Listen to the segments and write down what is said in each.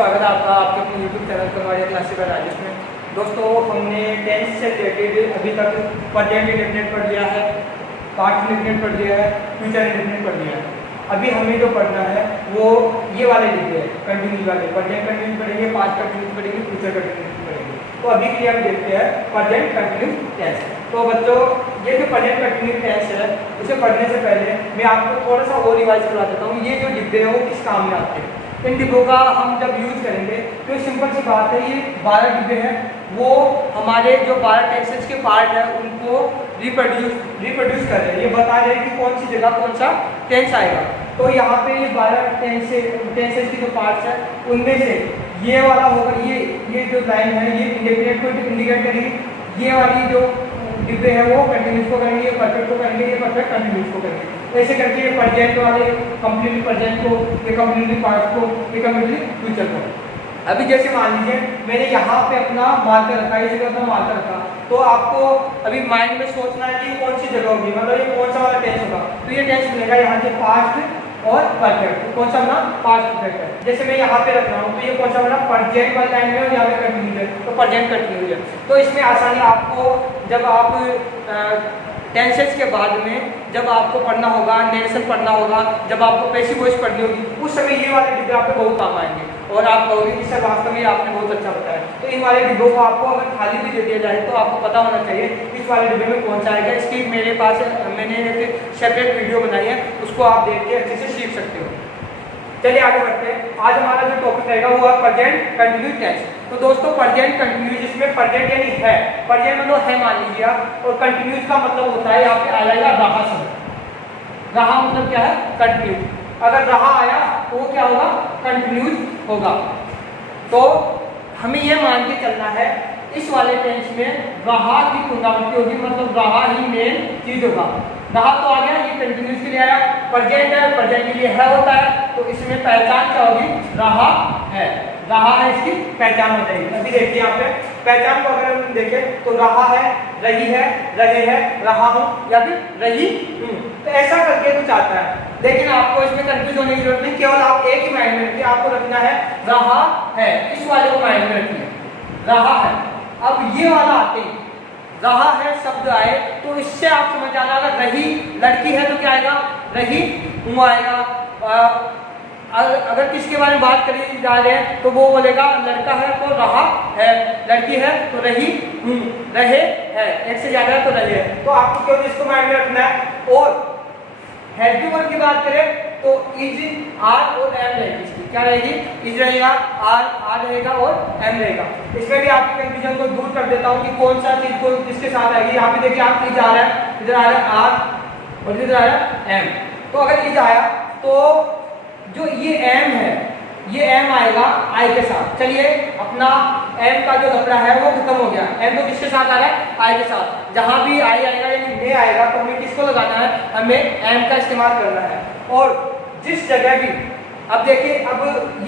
स्वागत है आपका आपके अपने YouTube channel Kanwadia classes bye Rajesh में। दोस्तों, हमने 10th से रिलेटेड अभी तक प्रेजेंट इंडेफिनिट पढ़ लिया है, पास्ट इंडेफिनिट पढ़ लिया है, फ्यूचर इंडेफिनिट पढ़ लिया है। अभी हमें जो पढ़ना है वो ये वाले डिग्री है, कंटिन्यूस वाले। प्रेजेंट कंटिन्यूस पढ़ेंगे, पास्ट कंटिन्यूस पढ़ेंगे, फ्यूचर कंटिन्यूस पढ़ेंगे। तो अभी के लिए हम देखते हैं प्रेजेंट कंटिन्यूस टेंस। तो बच्चों, ये जो प्रेजेंट कंटिन्यूस टेंस है उसे पढ़ने से पहले मैं आपको थोड़ा सा और रिवाइज करवा देता हूँ। ये जो डिब्बे हैं वो किस काम में आते हैं, इन डिब्बों का हम जब यूज करेंगे तो सिंपल सी बात है, ये 12 डिब्बे हैं, वो हमारे जो 12 टेंसेस के पार्ट है उनको रिप्रोड्यूस कर रहे हैं। ये बता रहे हैं कि कौन सी जगह कौन सा टेंस आएगा। तो यहाँ पे ये 12 टेंसेस के जो पार्ट्स हैं उनमें से ये वाला होगा, ये जो लाइन है ये इंडेफिनिट को इंडिकेट करेगी। ये वाली जो डिब्बे हैं वो कंटिन्यूस को करेंगे, ये परफेक्ट को करेंगे, ये परफेक्ट कंटिन्यूस को करेंगे। ऐसे करके ये प्रेजेंट वाले कंप्लीटली प्रेजेंट को, ये कंप्लीटली पास्ट को, ये कंप्लीटली फ्यूचर को। अभी जैसे मान लीजिए मैंने यहाँ पे अपना मार्कर रखा, इसी जगह अपना मार्कर रखा, तो आपको अभी माइंड में सोचना है कि कौन सी जगह होगी, मतलब ये कौन सा वाला टेंस होगा। तो ये टेंस मिलेगा यहाँ से पास्ट और परफेक्ट। तो कौन सा अपना पास्ट परफेक्ट है। जैसे मैं यहाँ पे रख रहा हूँ तो ये कौन सा अपना प्रेजेंट वाला टाइम है और यहाँ पे कंटिन्यूस है, तो प्रेजेंट कंटिन्यूस है। तो इसमें आसानी आपको जब आप टेंसेस के बाद में जब आपको पढ़ना होगा, नेरेशन पढ़ना होगा, जब आपको पैसिव वॉइस पढ़नी होगी, उस समय ये वाले डिब्बे आपको बहुत काम आएंगे और आप कहोगे कि सर वास्तव में आपने बहुत अच्छा बताया। तो इन वाले डिब्बों को आपको अगर खाली भी दे दिया जाए तो आपको पता होना चाहिए इस वाले डिब्बे में कौन सा आएगा। इसकी मेरे पास मैंने एक सेपरेट वीडियो बनाई है, उसको आप देख के अच्छे से सीख सकते हो। चलिए आगे बढ़ते हैं। आज हमारा जो टॉपिक रहेगा वो है प्रेजेंट कंटिन्यूस टेंस। तो दोस्तों, प्रेजेंट कंटिन्यूस, जिसमें प्रेजेंट यानी है, प्रेजेंट मतलब है मान लीजिए आप, और कंटिन्यूस का मतलब होता है यहाँ पे आ जाएगा रहा शब्द। रहा मतलब क्या है, कंटिन्यूस। अगर रहा आया तो वो क्या होगा, कंटिन्यूस होगा। तो हमें यह मान के चलना है इस वाले टेंस में रहा की पुनरावृत्ति होगी, मतलब रहा ही मेन चीज होगा। रहा तो आ गया, ये कंटिन्यूस के लिए आया। प्रेजेंट है, प्रेजेंट के लिए है होता है, तो इसमें पहचान क्या होगी, रहा है। रहा है इसकी पहचान हो जाएगी। अभी देखिए यहाँ पे पहचान को अगर हम देखें तो रहा है, रही है, रहे हैं, रहा हूँ या फिर रही हूँ। तो ऐसा करके कुछ आता है, लेकिन आपको इसमें कंफ्यूज होने की जरूरत नहीं। केवल आप एक ही माइंड में रखिए, आपको रखना है रहा है, इस वाले को माइंड में रखिए, रहा है। अब ये वाला आते ही रहा है शब्द आए तो इससे आप समझ जाना, अगर रही लड़की है तो क्या आएगा, रही हूँ आएगा। अगर किसके बारे में बात करी जा रहे हैं तो वो बोलेगा लड़का है तो रहा है, लड़की है तो रही हूँ, रहे है, एक से ज्यादा है तो रहे है। तो आपको केवल इसको माइंड में रखना है। और हेल्पिंग वर्ब की बात करें तो इज, आर और एम रहेगी। इसकी क्या रहेगी, इज रहेगा, आर रहेगा और एम रहेगा। इसमें भी आपकी कंफ्यूजन को दूर कर देता हूँ कि कौन सा चीज को किसके साथ आएगी। यहाँ पे देखिए आप इज आ रहा है, इधर आ रहा है आर और इधर आ रहा है एम। तो अगर इज आया तो जो ये एम है, ये एम आएगा आई के साथ। चलिए अपना एम का जो लफड़ा है वो खत्म हो गया। एम तो किसके साथ आ रहा है, आई के साथ। जहां भी आई आएगा यानी मे आएगा तो हमें किसको लगाना है, हमें एम का इस्तेमाल करना है। और जिस जगह भी, अब देखिए अब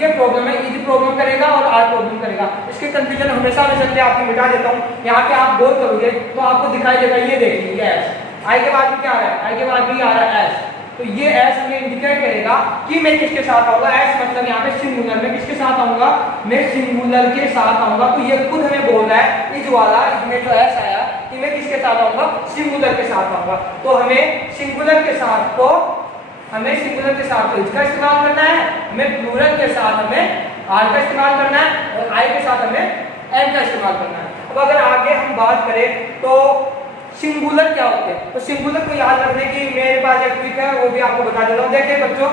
ये प्रॉब्लम है, इज प्रॉब्लम करेगा और आर प्रॉब्लम करेगा। इसके कंफ्यूजन हमेशा आपको मिटा देता हूँ। यहाँ पे आप गौर करोगे तो आपको दिखाई देगा, ये देखिए ये एस, आई के बाद भी क्या आ रहा है, आई के बाद भी आ रहा है एस। तो ये एस हमें इंडिकेट करेगा कि मैं किसके साथ आऊंगा। एस मतलब यहाँ पे सिंगुलर, में किसके साथ आऊंगा, मैं सिंगुलर के साथ आऊंगा। तो ये खुद हमें बोल रहा है इज वाला, इसमें जो एस आया कि मैं किसके साथ आऊंगा, सिंगुलर के साथ आऊंगा। तो हमें सिंगुलर के साथ तो इसका इस्तेमाल करना है, हमें प्लूरल के साथ हमें आर का इस्तेमाल करना है और आई के साथ हमें एम का इस्तेमाल करना है। अब अगर आगे हम बात करें तो सिंगुलर क्या होते हैं, तो सिंगुलर को याद रखने की मेरे पास एक ट्रिक है, वो भी आपको बता देता हूँ। देखिए बच्चों,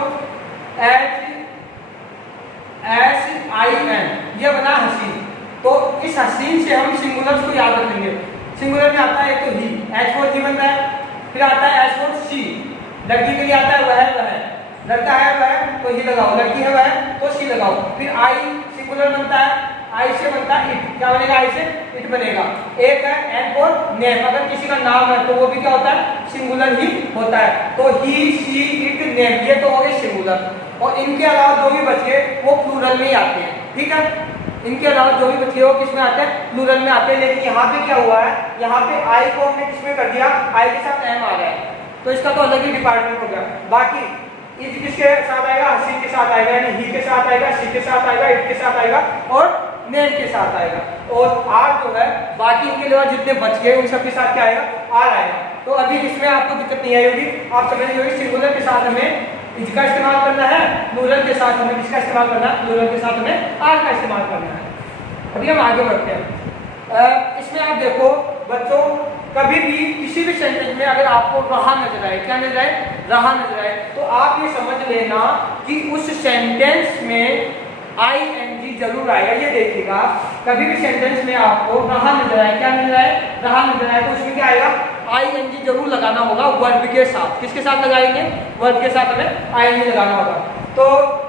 HSIN ये बना हसीन। तो इस हसीन से हम सिंगुलर को याद रखेंगे। सिंगुलर में आता है एक तो ही, एच फोर ही बनता है, फिर आता है एच फोर सी। लड़की के लिए आता है वह, लड़का है वह तो ही लगाओ, लड़की है वह तो सी लगाओ। फिर आई सिंगुलर बनता है, आई से बनता है इट, क्या बनेगा, आई से इट बनेगा। एक है एन फॉर नेम, अगर किसी का नाम है तो वो भी क्या होता है, सिंगुलर ही होता है। तो ही, सी, इट, नेम, ये तो हो गए सिंगुलर। और इनके अलावा जो भी बचे वो प्लूरल में ही आते हैं, ठीक है। इनके अलावा जो भी बचे वो किसमें आते हैं, प्लूरल में आते हैं। लेकिन यहाँ पे क्या हुआ है, यहाँ पे आई को हमने किसमें कर दिया, आई के साथ एम आ रहा है, तो इसका तो अलग ही डिपार्टमेंट हो गया। बाकी इज किसके साथ आएगा, सी के साथ आएगा, यानी ही के साथ आएगा, सी के साथ आएगा, इट के साथ आएगा और नेम के साथ आएगा। और आर जो है बाकी इनके अलावा जितने बच गए उन सब के साथ क्या आएगा, आर आएगा। तो अभी इसमें आपको दिक्कत नहीं आई होगी, आप समझ रही होगी सिंगुलर के साथ हमें इज का इस्तेमाल करना है, प्लूरल के साथ हमें किसका इस्तेमाल करना है, प्लूरल के साथ हमें आर का इस्तेमाल करना है। अभी हम आगे बढ़ते हैं। इसमें आप देखो बच्चों, कभी भी किसी भी सेंटेंस में अगर आपको रहा नजर आए, क्या नजर आए, रहा नजर आए, तो आप ये समझ लेना कि उस सेंटेंस में आईएनजी जरूर आएगा। ये देखिएगा, कभी भी सेंटेंस में आपको रहा नजर आए, क्या नजर आए, रहा नजर आए, तो उसमें क्या आएगा, आईएनजी जरूर लगाना होगा वर्ब के साथ। किसके साथ लगाएंगे, वर्ब के साथ हमें आईएनजी लगाना होगा। तो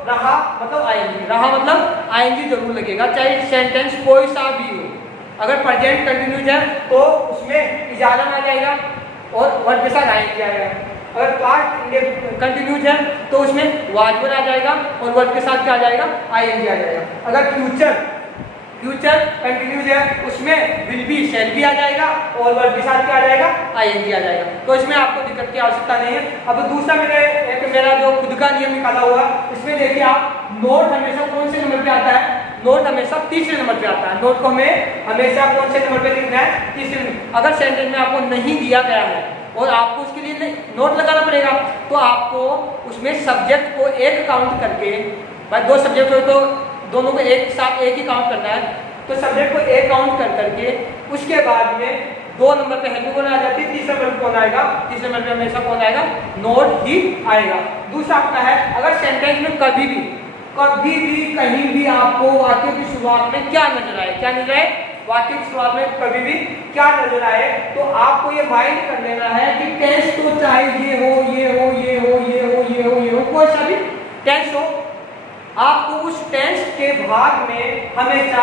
रहा मतलब आईएनजी, रहा मतलब आईएनजी जरूर लगेगा, चाहे सेंटेंस कोई सा भी हो। अगर प्रेजेंट कंटिन्यूज है तो उसमें इजाजत आ जाएगा और वर्ब के साथ आईएनजी आएगा। अगर पास्ट कंटिन्यूज है तो उसमें वाजब आ जाएगा और वर्ब के साथ क्या आ जाएगा, आईएनजी आ जाएगा। अगर फ्यूचर कंटिन्यूज है उसमें विल बी, शैल बी आ जाएगा और वर्ब के साथ क्या आ जाएगा, आईएनजी आ जाएगा। तो इसमें आपको दिक्कत की आवश्यकता नहीं है। अब दूसरा मेरा जो खुद का नियम निकाला हुआ, इसमें देखिए आप नोट हमेशा कौन से नंबर पे आता है, नोट हमेशा तीसरे नंबर पे आता है। नोट को हमें हमेशा कौन से नंबर पे लिखना है, तीसरे नंबर। अगर सेंटेंस में आपको नहीं दिया गया है और आपको उसके लिए नोट लगाना पड़ेगा, तो आपको उसमें सब्जेक्ट को एक काउंट करके, भाई दो सब्जेक्ट हो तो दोनों को एक साथ एक ही काउंट करना है, तो सब्जेक्ट को एक काउंट कर करके उसके बाद में दो नंबर पे हेल्पिंग कौन आ जाती है, तीसरे नंबर पे कौन आएगा, तीसरे नंबर पे हमेशा कौन आएगा, नोट ही आएगा। दूसरा अपना है, अगर सेंटेंस में कभी भी कहीं भी आपको वाक्य की शुरुआत में क्या नजर आए, क्या नजर आए, वाक्य की शुरुआत में कभी भी क्या नजर आए, तो आपको ये माइंड कर लेना है कि टेंस तो चाहे ये हो, ये हो, ये हो, ये हो, ये हो, ये हो, कोई सा भी टेंस हो, आपको उस टेंस के भाग में हमेशा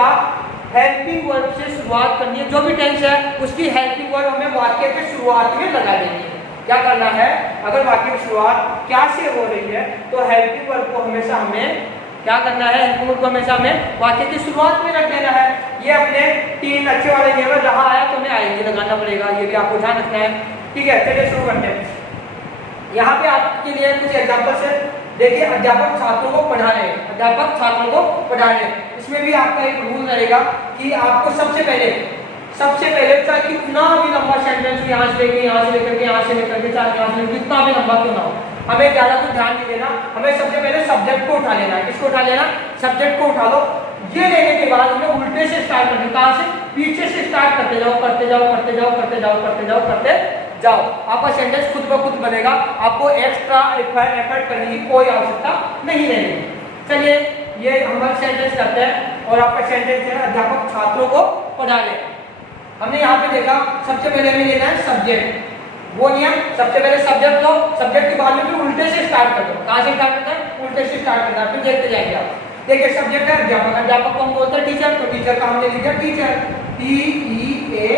हेल्पिंग वर्ब से शुरुआत करनी है। जो भी टेंस है उसकी हेल्पिंग वर्ब हमें वाक्य के शुरुआत में लगा देनी है। क्या करना है, अगर वाक्य की शुरुआत क्या से हो रही है तो हेल्पिंग वर्ब को हमेशा हमें क्या करना है, हेल्पिंग वर्ब को हमेशा हमें वाक्य की शुरुआत में रख देना है। ये अपने तीन अच्छे वाले नियम में रहा आया तो हमें आईएनजी लगाना पड़ेगा, ये भी आपको ध्यान रखना है। ठीक है, चलिए शुरू करते हैं। यहाँ पे आपके लिए कुछ एग्जाम्पल्स है। देखिए, अध्यापक छात्रों को पढ़ा रहे हैं, अध्यापक छात्रों को पढ़ा रहे हैं। इसमें भी आपका एक रूल रहेगा कि आपको सबसे पहले चाहे कितना भी लंबा सेंटेंस यहाँ से लेकर यहाँ से लेकर के यहाँ से लेकर के चाहे यहाँ से लेकर कितना भी लंबा क्यों ना हो, हमें ज्यादा कुछ ध्यान नहीं देना। हमें सबसे पहले सब्जेक्ट को उठा लेना है। किसको उठा लेना, सब्जेक्ट को उठा लो। ये लेने के बाद हमें उल्टे से स्टार्ट करना, कहाँ से, पीछे से स्टार्ट करते जाओ, करते जाओ, करते जाओ, करते जाओ, करते जाओ, करते जाओ। आपका सेंटेंस खुद ब खुद बनेगा, आपको एक्स्ट्रा एफर्ट करने की कोई आवश्यकता नहीं रहेगी। चलिए ये हमारा सेंटेंस करते हैं और आपका सेंटेंस है अध्यापक छात्रों को पढ़ा ले। हमने यहाँ पे देखा सबसे पहले हमें लेना है सब्जेक्ट। वो नियम, सबसे पहले सब्जेक्ट लो, सब्जेक्ट के बाद में फिर उल्टे से स्टार्ट कर दो। कहाँ से स्टार्ट करना है, उल्टे से स्टार्ट करना है। फिर देखते जाएंगे आप। देखिए सब्जेक्ट है अध्यापक, अध्यापक को हम बोलते हैं टीचर, तो टीचर का हमने लिखा टीचर, TEACHER,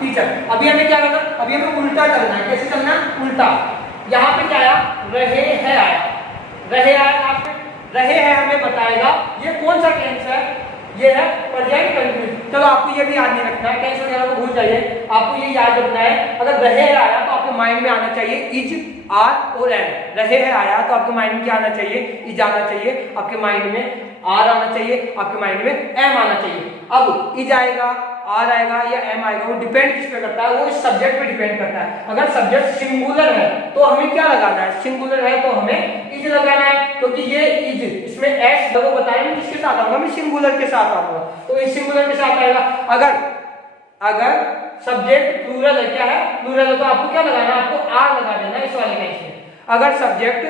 टीचर। अभी हमें क्या करना, अभी हमें उल्टा करना है। कैसे करना, उल्टा। यहाँ पे क्या आया, रहे है आया, रहे आया, आप रहे हैं हमें बताएगा ये कौन सा टेंस है, ये है प्रेजेंट कंटिन्यूस। चलो आपको ये भी याद नहीं रखना है, टेंस वगैरह को भूल जाइए, आपको ये याद रखना है। अगर रहे आया तो आपके माइंड में आना चाहिए इज, आर और एम। रहे है आया तो आपके माइंड में क्या आना चाहिए, इज आना चाहिए, आपके माइंड में आर आना चाहिए, आपके माइंड में एम आना चाहिए। अब इज आएगा, आर आएगा या एम आएगा, वो डिपेंड किस पे करता है, वो इस सब्जेक्ट पे डिपेंड करता है। अगर सब्जेक्ट सिंगुलर है तो हमें क्या लगाना है, सिंगुलर है तो हमें इज लगाना है, क्योंकि ये इज, इसमें एस लोगों बताया मैं किसके साथ आऊंगा, मैं सिंगुलर के साथ आऊंगा, तो इस सिंगुलर के साथ आएगा। अगर सब्जेक्ट प्लूरल है, क्या है, प्लूरल है, तो आपको क्या लगाना है, आपको आर लगा देना इस वाले केस में। अगर सब्जेक्ट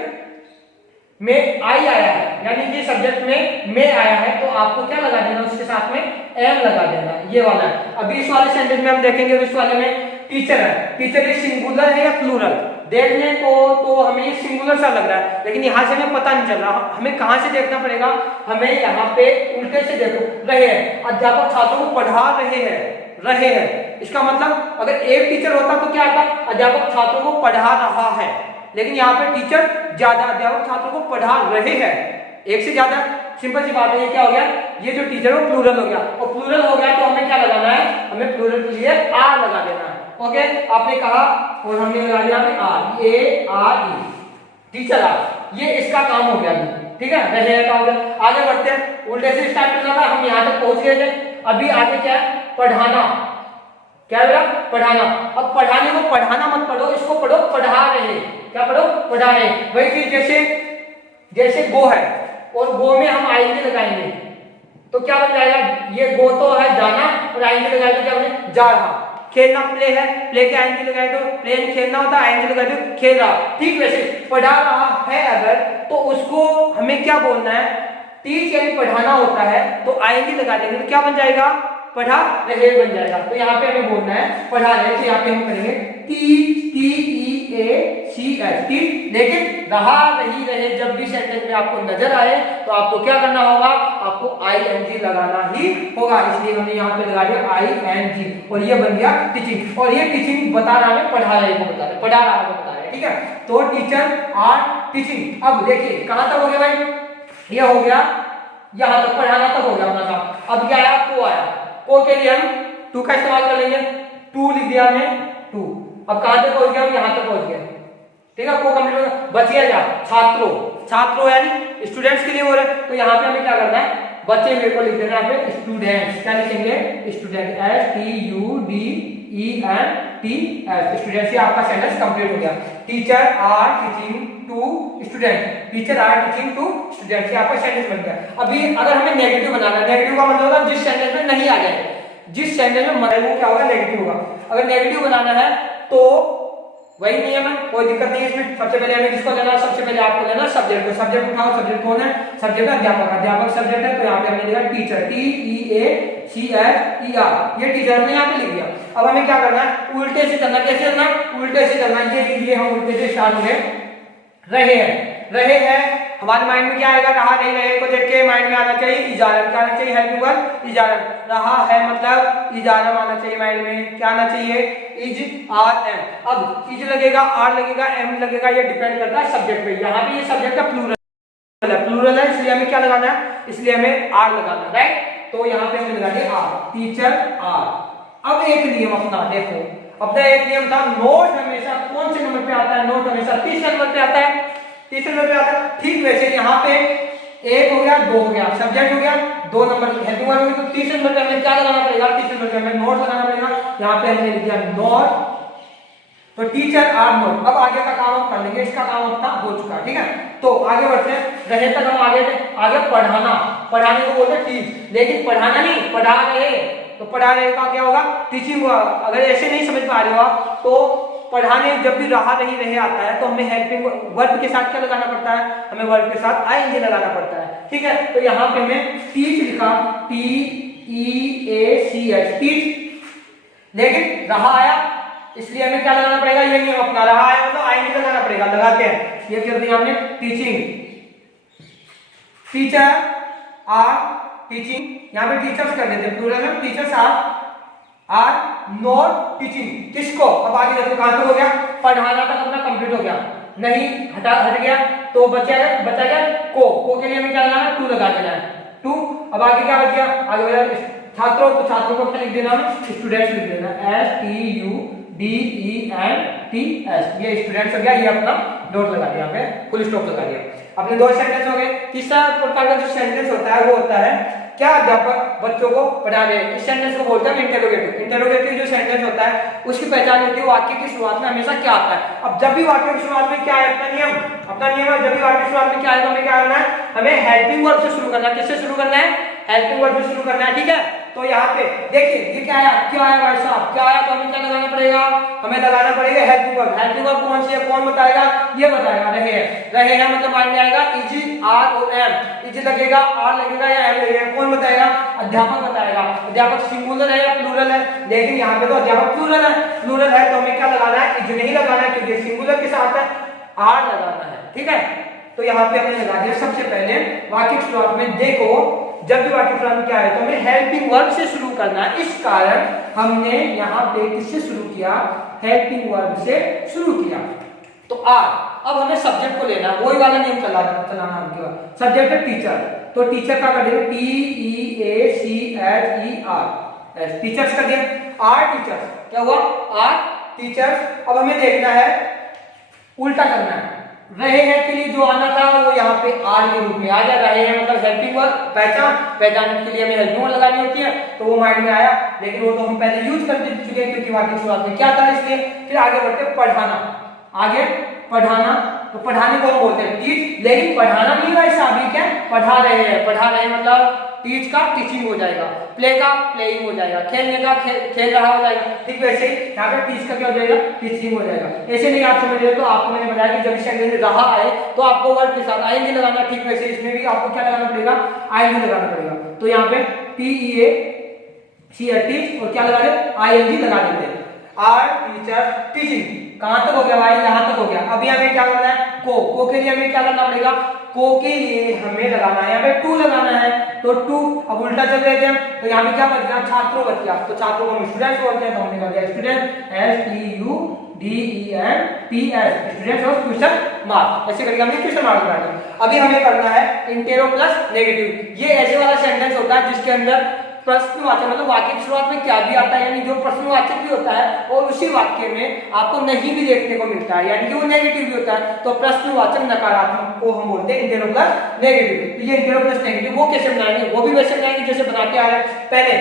में आई आया है, यानी कि सब्जेक्ट में आया है, तो आपको क्या लगा देना, उसके साथ में एम लगा देना, ये वाला है। अभी इस वाले सेंटेंस में हम देखेंगे, इस वाले में टीचर है, टीचर ये सिंगुलर है या प्लूरल, देखने को तो हमें ये सिंगुलर सा लग रहा है, लेकिन यहाँ से हमें पता नहीं चल रहा। हमें कहाँ से देखना पड़ेगा, हमें यहाँ पे उल्टे से देखो, रहे हैं, अध्यापक छात्रों को पढ़ा रहे हैं, इसका मतलब अगर एक टीचर होता तो क्या आता, अध्यापक छात्रों को पढ़ा रहा है, लेकिन यहाँ पे टीचर ज्यादा, अध्यापक छात्रों को पढ़ा रहे हैं, एक से ज्यादा। सिंपल सी बात है, ये क्या हो गया, ये जो टीचर है वो प्लूरल हो गया, और प्लूरल हो गया तो हमें क्या लगाना है, हमें प्लूरल के लिए आर लगा देना है। ओके, आपने कहा और हमने लगा दिया आर, ARE। टीचर आर, ये इसका काम हो गया। ठीक है, रहे का हो गया। आगे बढ़ते हैं, उल्टे से स्टार्ट करना था, हम यहाँ तक पहुंच गए थे। अभी आगे क्या है, पढ़ाना। क्या है बेटा, पढ़ाना। अब पढ़ाने को पढ़ाना मत पढ़ो, इसको पढ़ो पढ़ा रहे। क्या पढ़ो, पढ़ा रहे। वही चीज जैसे गो है और गो में हम आईएनजी लगाएंगे तो क्या बन जाएगा, ये गो तो है जाना और आईएनजी लगाए तो क्या बने, जा रहा। खेलना प्ले है, प्ले के आईएनजी लगाए तो प्ले खेलना होता है, आईएनजी लगाए तो खेल रहा। ठीक वैसे पढ़ा रहा है अगर तो उसको हमें क्या बोलना है, टीच यानी पढ़ाना होता है तो आईएनजी लगा देंगे तो क्या बन जाएगा, पढ़ा रहे बन जाएगा। तो यहाँ पे हमें बोलना है पढ़ा रहे, तो यहाँ पे हम करेंगे टीच, TEACH, टीच। लेकिन रहा रही रहे जब भी सेंटेंस में आपको नजर आए तो आपको क्या करना होगा, आपको ING लगाना ही होगा। इसलिए हमने यहाँ पे लगा दिया ING और ये बन गया टीचिंग। और ये टीचिंग बता रहा है, पढ़ा रहे को बता रहे, पढ़ा रहा को बता रहे। ठीक है, तो टीचर आर टीचिंग। अब देखिए कहां तक हो गया भाई, ये हो गया यहां तक, पढ़ाना तक हो गया अपना काम। अब क्या आया, को आया। को के लिए हम टू का इस्तेमाल कर लेंगे, टू लिख दिया हमने, टू। अब कहां तक पहुंच गया, हम यहां तक पहुंच गए। ठीक है, को कंप्लीट हो गया। बच गया क्या, छात्रों। छात्रों यानी स्टूडेंट्स के लिए हो रहे, तो यहाँ पे हमें क्या करना है, बच्चे मेरे को लिख देना यहाँ पे स्टूडेंट्स। क्या लिखेंगे, स्टूडेंट, STUDENTS, स्टूडेंट्स। ये आपका सेंटेंस कंप्लीट हो गया। Teacher are teaching to student, teacher are teaching to students, ये आपका सेंटेंस बन गया। अभी अगर हमें नेगेटिव बनाना है, नेगेटिव का मतलब होगा जिस सेंटेंस में नहीं आ जाए, जिस सेंटेंस में मतलब क्या होगा, नेगेटिव होगा। अगर नेगेटिव बनाना है तो वही नियम है, कोई दिक्कत नहीं है इसमें। सबसे पहले हमें किसको लेना है, सबसे पहले आपको लेना सब्जेक्ट को। सब्जेक्ट उठाओ, सब्जेक्ट कौन है, सब्जेक्ट अध्यापक। अध्यापक सब्जेक्ट है तो यहाँ पे हमने लिखा टीचर, TEACHER, ये टीचर हमने यहाँ पे लिख दिया। अब हमें क्या करना है, उल्टे से चलना। कैसे चलना, उल्टे से चलना। ये हम उल्टे से स्टार्ट हो गए, रहे हैं। रहे हैं हमारे माइंड में क्या आएगा, रहा नहीं, रहे को देख के माइंड में आना चाहिए इजारम। क्या आना चाहिए, हेल्पिंग वर्ब इजारम। रहा है मतलब इजारम आना चाहिए माइंड में। क्या आना चाहिए, इज आर एम। अब इज लगेगा, आर लगेगा, एम लगेगा, ये डिपेंड करता है सब्जेक्ट पे। यहाँ पे ये सब्जेक्ट का प्लूरल है, इसलिए हमें क्या लगाना है, इसलिए हमें आर लगाना है, राइट। तो यहाँ पे हमने लगा दिया आर, टीचर आर। अब एक नियम अपना देखो, अपना एक नियम था, नोट हमेशा कौन से नंबर पे आता है, नोट हमेशा तीसरे नंबर पे आता है, तीसरे नंबर पे आता है। ठीक वैसे यहाँ पे एक हो गया, दो हो गया, सब्जेक्ट हो गया, दो नंबर हेल्पिंग वर्ब हो गया, तो तीसरे नंबर पे हमें क्या लगाना पड़ेगा, तीसरे नंबर पे हमें नोट लगाना पड़ेगा। यहाँ पे हमने लिख दिया नोट, तो टीचर आर नोट। अब आगे का काम हम कर लेंगे, इसका काम अपना हो चुका है। ठीक है, तो आगे बढ़ते हैं। रहे तक हम आगे थे, आगे पढ़ाना। पढ़ाने को बोलते टीच, लेकिन पढ़ाना नहीं, पढ़ा रहे। तो पढ़ा रहे का क्या होगा, टीचिंग हुआ। अगर ऐसे नहीं समझ पा रहे हो आप तो पढ़ाने जब भी रहा नहीं रहे आता है तो हमें हेल्पिंग वर्ब के साथ क्या लगाना पड़ता है, हमें वर्ब के साथ आईएनजी लगाना पड़ता है। ठीक है, तो यहाँ पे हमें टीच लिखा, TEACH, टीच। लेकिन रहा आया इसलिए हमें क्या लगाना पड़ेगा, ये नियम अपना, रहा आया मतलब आईएनजी लगाना पड़ेगा। लगाते हैं, ये कर दिया हमने टीचिंग, टीचर आर टीचिंग। यहाँ पे टीचर्स कर देते हैं प्लूरल में, टीचर्स आर नॉट टीचिंग। किसको, अब आगे देखो कहां तक हो गया, पढ़ाना तक अपना कंप्लीट हो गया। नहीं हट गया तो बचा गया को के लिए हमें क्या लगाना है, टू लगा देना है, टू। अब आगे क्या बच गया, आगे बचा छात्रों, तो छात्रों को क्या लिख देना है, स्टूडेंट्स लिख देना, STUDENTS। ये स्टूडेंट्स हो गया, ये अपना नोट लगा दिया, यहाँ पे फुल स्टॉप लगा दिया। अपने दो सेंटेंस हो गए। तीसरा प्रकार का जो सेंटेंस होता है वो होता है क्या, अध्यापक बच्चों को पढ़ा रहे। इस सेंटेंस को बोलते हैं इंटरोगेटिव। इंटरोगेटिव जो सेंटेंस होता है उसकी पहचान होती है वाक्य की शुरुआत में हमेशा क्या आता है। अब जब भी वाक्य की शुरुआत में क्या है, अपना नियम है, जब भी वाक्य की शुरुआत में क्या है तो हमें क्या करना है, हमें हेल्पिंग वर्ब से शुरू करना है। किससे शुरू करना है, हेल्पिंग वर्ब से शुरू करना है। ठीक है, तो यहाँ पे देखिए ये क्या आया, भाई साहब क्या आया, तो हमें क्या लगाना पड़ेगा, हमें लगाना पड़ेगा हेल्पिंग वर्ब। हेल्पिंग वर्ब कौन सी है, कौन बताएगा, ये बताएगा, रहे हैं मतलब माइंड में आएगा इज, आर और एम। इज लगेगा, आर लगेगा या एम लगेगा, कौन बताएगा, अध्यापक बताएगा। अध्यापक सिंगुलर है या प्लूरल है, लेकिन यहाँ पे तो अध्यापक प्लूरल है, तो हमें क्या लगाना है, इज नहीं लगाना है क्योंकि सिंगुलर के साथ है, आर लगाना है। ठीक है, तो यहाँ पे हमने लगा दिया। सबसे पहले वाक्य की शुरुआत में देखो, जब भी वाक्य शुरुआत में क्या है तो हमें हेल्पिंग वर्ब से शुरू करना है। इस कारण हमने यहाँ पे किससे शुरू किया, हेल्पिंग वर्ब से शुरू किया। तो आर, अब हमें सब्जेक्ट को लेना है, वही वाला नियम चलाना हमके बाद। सब्जेक्ट है टीचर, तो टीचर का कर देंगे TEACHER, टीचर्स कर दिया। आर टीचर्स, क्या हुआ, आर टीचर्स। अब हमें देखना है, उल्टा करना है। रहे हैं के लिए जो आना था वो यहाँ पे आर के रूप में आ गया। रहे हैं मतलब हेल्पिंग वर्ब, पहचान के लिए हमें हेल्पिंग वर्ब लगानी होती है, तो वो माइंड में आया, लेकिन वो तो हम पहले यूज कर चुके हैं क्योंकि वाक्य की शुरुआत में क्या था, इसलिए। फिर आगे बढ़ते पढ़ाना, आगे पढ़ाना, तो पढ़ाने को हम बोलते हैं टीच, लेकिन पढ़ाना नहीं वैसा, अभी क्या पढ़ा रहे हैं, पढ़ा रहे हैं मतलब टीच का टीचिंग हो जाएगा, प्ले का प्लेइंग हो जाएगा, खेलने का खेल रहा हो जाएगा। ठीक वैसे ही यहाँ पे टीच का क्या हो जाएगा, टीचिंग हो जाएगा। ऐसे नहीं आप समझ रहे, तो आपको मैंने बताया कि जब सेंटेंस में रहा आए तो आपको वर्ब के साथ आएंगे लगाना। ठीक वैसे इसमें भी आपको क्या लगाना पड़ेगा, आएंगे लगाना पड़ेगा। तो यहाँ पे TEACH टीच और क्या लगा दे, ING लगा देते हैं। आर टीचर टीचिंग, कहां तक हो गया भाई, यहां तक हो गया। अभी हमें क्या करना है, को के लिए हमें क्या करना पड़ेगा, को के लिए हमें लगाना है यहाँ पे टू लगाना है, तो टू। अब उल्टा चल रहे थे हम, तो यहाँ पे क्या बच गया, छात्रों बच गया, तो छात्रों को हम स्टूडेंट्स बोलते हैं, तो हमने कर दिया स्टूडेंट, STUDENTS, स्टूडेंट्स और क्वेश्चन मार्क, ऐसे करके हमने क्वेश्चन मार्क लगा दिया। अभी हमें करना है इंटेरो प्लस नेगेटिव। ये ऐसे वाला सेंटेंस होता है जिसके अंदर प्रश्नवाचक मतलब वाक्य की शुरुआत में क्या भी आता है, यानी जो प्रश्नवाचक भी होता है और उसी वाक्य में आपको नहीं भी देखने को मिलता है, यानी कि वो नेगेटिव भी होता है, तो प्रश्नवाचक नकारात्मक को हम बोलते हैं इंटेरो प्लस नेगेटिव। तो ये इंटेरो प्लस नेगेटिव वो कैसे बनाएंगे, वो भी वैसे बनाएंगे जैसे बनाते आ रहे हैं। पहले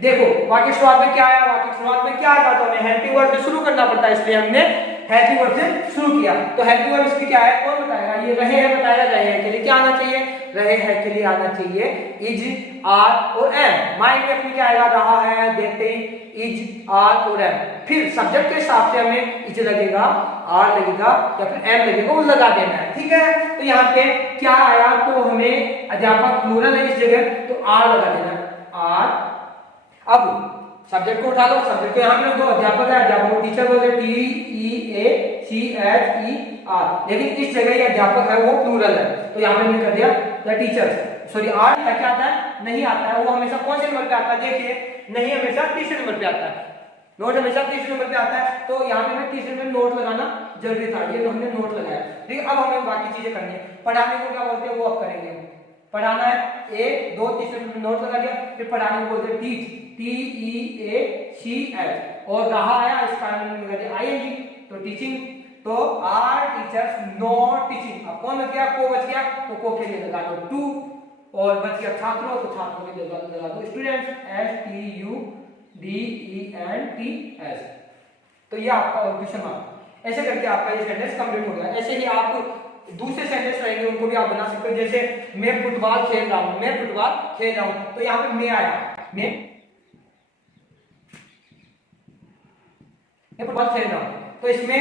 देखो वाक्य शुरुआत में क्या आया, वाक्य शुरुआत में क्या आता, तो हमें हेल्पिंग वर्ब से शुरू करना पड़ता है, इसलिए हमने हेल्पिंग वर्ब से शुरू किया। तो हेल्पिंग वर्ब इसकी क्या है, कौन बताएगा, ये रहे हैं बताएगा, रहे हैं के लिए क्या आना चाहिए, रहे हैं के लिए आना चाहिए इज, आर और एम। माइंड में अपनी क्या आएगा, रहा है, देखते ही इज, आर और एम। फिर सब्जेक्ट के हिसाब से हमें इज लगेगा, आर लगेगा या फिर एम लगेगा, वो लगा देना है। ठीक है, तो यहाँ पे क्या आया, तो हमें अध्यापक प्लूरल है इस जगह, तो आर लगा देना, आर। अब सब्जेक्ट को उठा लो, सब्जेक्ट को यहाँ पे दो, अध्यापक है, अध्यापक को टीचर बोलते हैं, TEACHER, लेकिन इस जगह ये अध्यापक है वो प्लूरल है, तो यहाँ पे मैंने कर दिया द टीचर्स। सॉरी, आर क्या आता है, नहीं आता है, वो हमेशा कौन से नंबर पे आता है, देखिए नहीं हमेशा तीसरे नंबर पे आता है, नोट हमेशा तीसरे नंबर पे आता है, तो यहाँ पे हमें तीसरे में नोट लगाना जरूरी था, ये तो हमने नोट लगाया। ठीक है, अब हमें बाकी चीजें करनी है। पढ़ाने को क्या बोलते हैं, वो अब करेंगे। पढ़ाना है, एक दो तीसरे में नोट लगा दिया, फिर पढ़ाने को बोलते हैं टीच, TEACH, और रहा आया इसका ING, तो टीचिंग, तो आर टीचर्स नॉट टीचिंग। अब कौन बच गया, को बच गया, तो को के लिए लगा दो टू, और बच गया छात्रों, तो छात्रों के लिए लगा दो स्टूडेंट्स, STUDENTS। तो ये आपका क्वेश्चन मार्क। ऐसे करके आपका ये सेंटेंस कंप्लीट हो गया। ऐसे ही आप दूसरे सेंटेंस रहेंगे उनको भी आप बना सकते हो, जैसे मैं फुटबॉल खेल रहा हूं, मैं फुटबॉल खेल रहा हूं, तो यहाँ पे मैं आया, मैं फुटबॉल खेल रहा हूं, तो इसमें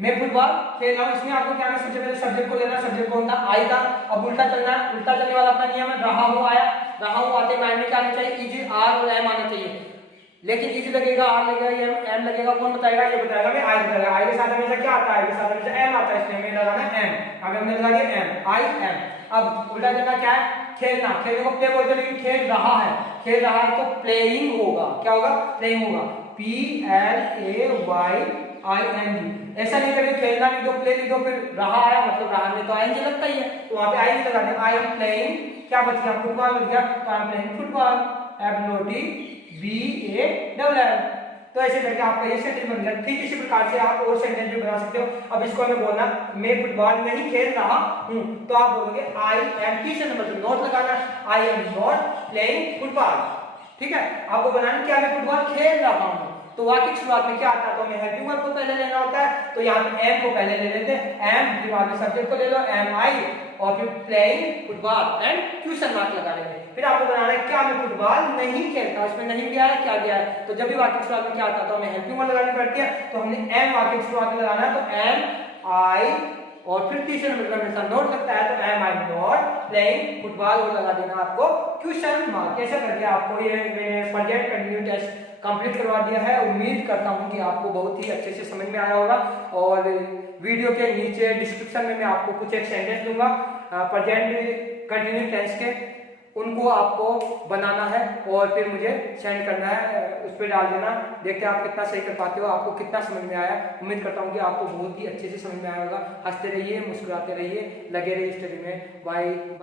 मैं फुटबॉल खेल रहा हूं, इसमें आपको क्या है, सबसे पहले सब्जेक्ट को लेना, सब्जेक्ट कौन था, आई था। अब उल्टा चलना है, उल्टा चलने वाला अपना नियम है, रहा हूं आया, रहा हूं आते माइंड में क्या आना चाहिए, इज, आर और एम आना चाहिए, लेकिन इज लगेगा, आर लगेगा, एम लगेगा, कौन बताएगा, ये बताएगा, मैं आई बताएगा। आई के साथ हमेशा क्या आता है, आई के साथ हमेशा एम आता है, इसलिए हमें लगाना एम, अगर हमने लगा दिया एम, आई एम। अब उल्टा चलना क्या है, खेलना, खेलने को प्ले बोलते हैं, लेकिन खेल रहा है, खेल रहा है तो प्लेइंग होगा, क्या होगा, प्लेइंग होगा, PLAYING। ऐसा नहीं करें खेलना लिख दो, प्ले लिख दो, फिर रहा आया मतलब रहा में तो आएंगे लगता ही है, तो वहां पे आएंगे लगा दें, आई एम प्लेइंग, क्या बच गया, फुटबॉल बच गया, तो I am playing football, FUTBALL। तो ऐसे करके आपका ये सेंटेंस बन गया। ठीक इसी प्रकार से आप और सेंटेंस भी बना सकते हो। अब इसको हमें बोलना, मैं फुटबॉल नहीं खेल रहा हूं, तो आप बोलोगे आई एम, तीसरे नंबर पे नॉट लगाना, I am not playing football. ठीक है, आपको बनाना क्या, मैं फुटबॉल खेल रहा हूं, तो वाक्य की शुरुआत में क्या आता है, तो हमें हेल्पिंग वर्ब को पहले लेना होता है, तो यहाँ पे एम को पहले ले लेते हैं, एम, फिर बाद में सब्जेक्ट को ले लो एम आई, और फिर playing football and question mark लगा लेंगे। फिर आपको बनाना है क्या, मैं फुटबॉल नहीं खेलता, इसमें नहीं गया है, क्या गया है, तो जब भी वाक्य की शुरुआत में क्या आता है, तो हमें हेल्पिंग वर्ब लगानी पड़ती है, तो हमने एम वाक्य की शुरुआत में लगाना है, तो एम आई, और फिर तीसरे नंबर पर हमेशा नोट लगता है, तो am I not playing football, वो लगा देना आपको क्वेश्चन मार्क। कैसे करके आपको ये मैंने प्रोजेक्ट कंटिन्यू टेस्ट कंप्लीट करवा दिया है। उम्मीद करता हूं कि आपको बहुत ही अच्छे से समझ में आया होगा, और वीडियो के नीचे डिस्क्रिप्शन में मैं आपको कुछ एक सेंटेंस दूंगा प्रेजेंट कंटिन्यू टेंस के, उनको आपको बनाना है और फिर मुझे सेंड करना है, उस पर डाल देना, देखते हैं आप कितना सही कर पाते हो, आपको कितना समझ में आया। उम्मीद करता हूँ कि आपको बहुत ही अच्छे से समझ में आया होगा। हंसते रहिए, मुस्कुराते रहिए, लगे रहिए स्टडी में। बाय।